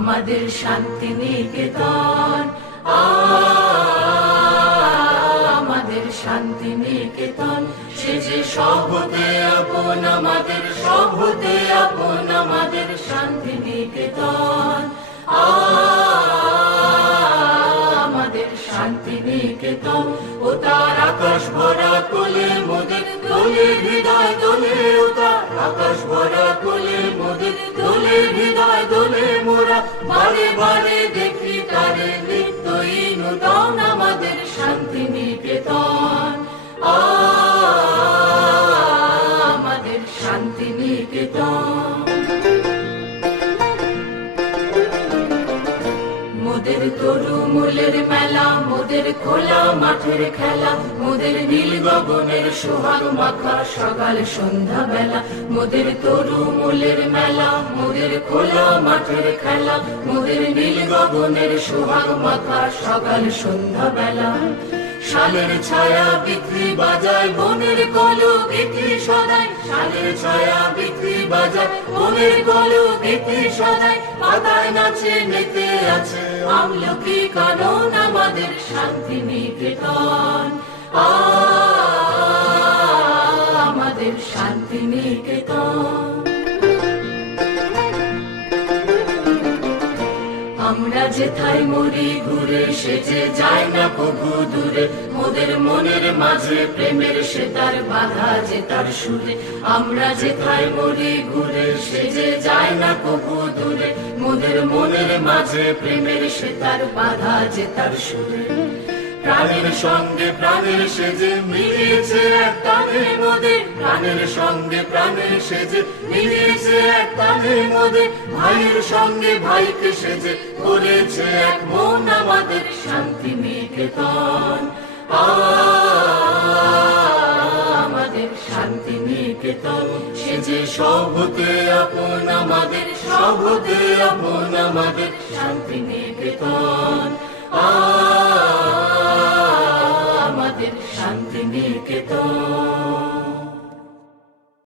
আমাদের শান্তি নিকেতন, আমাদের শান্তি নিকেতন। সে যে সব হতে আপন আমাদের, সব হতে আপন আমাদের শান্তি নিকেতন, আমাদের শান্তি নিকেতন। ও তার আকাশ ভরা কোলে মোদের দোলে হৃদয় দোলে, ও তার আকাশ ভরা কোলে মোদের দোলে হৃদয় দোলে। মোরা বারে বারে দেখি তারে নিত্যই নূতন আমাদের শান্তি নিকেতন, আমাদের শান্তি নিকেতন। মোদের তরু মূলের মেলা, মোদের খোলা মাঠের খেলা, মোদের নীল গগনের সোহাগ মাখা সকাল সন্ধ্যা বেলা। মোদের তরু মূলের মেলা, মোদের খোলা মাঠের খেলা, মোদের নীল গগনের সোহাগ মাখা সকাল সন্ধ্যা বেলা। শালের ছায়া বিক্রি বাজায় বনের কলো গীতি সদাই, শালের ছায়া বিক্রি বাজায় বনের কলো গীতি সদাই। পাতায় নাচে মেতে আছে আমলকি কানন আমাদের শান্তি নিকেতন, আমাদের শান্তি নিকেতন। আমরা যেথায় মরি ঘুরে সে যে যায় না কভু দূরে, মোদের মনের মাঝে প্রেমের সে তার বাধা যে তার সুরে। আমরা যেথায় মরি ঘুরে সে যে যায় না কভু দূরে, মোদের মনের মাঝে প্রেমের সে তার বাধা যে তার সুরে। প্রাণের সঙ্গে প্রাণের সেজে মিলিয়েছে এক টানে মোদের, প্রাণের সঙ্গে প্রাণের সেজে মিলিয়েছে এক টানে মোদের। ভাইয়ের সঙ্গে ভাইকে সেজে করেছে এক মন আমাদের শান্তি নিকেতন, আমাদের শান্তি নিকেতন। সে যে সব হতে আপন আমাদের, সব হতে আপন আমাদের শান্তি নিকেতন।